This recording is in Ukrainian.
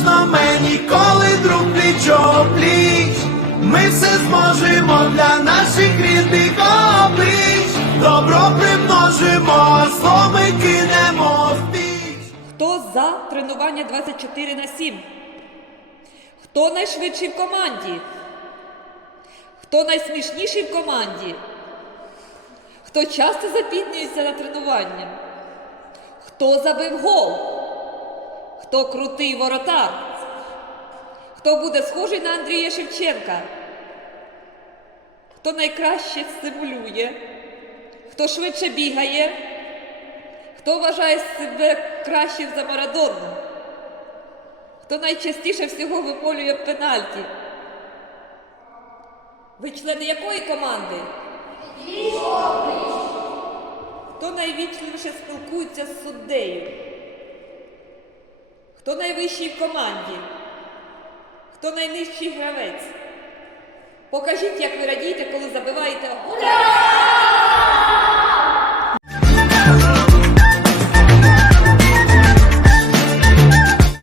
страшно мені, коли друг пліч пліч, ми все зможемо для наших рідних облич, добро примножимо, зло ми кинемо в піч. Хто за тренування 24 на 7? Хто найшвидший в команді? Хто найсмішніший в команді? Хто часто запіднюється на тренування? Хто забив гол? Хто крутий воротар? Хто буде схожий на Андрія Шевченка? Хто найкраще стимулює? Хто швидше бігає? Хто вважає себе кращим за Марадону? Хто найчастіше всього вимолює пенальті? Ви члени якої команди? Хто найвічливіше спілкується з суддею? Хто найвищий в команді? Хто найнижчий гравець? Покажіть, як ви радієте, коли забиваєте. Ура!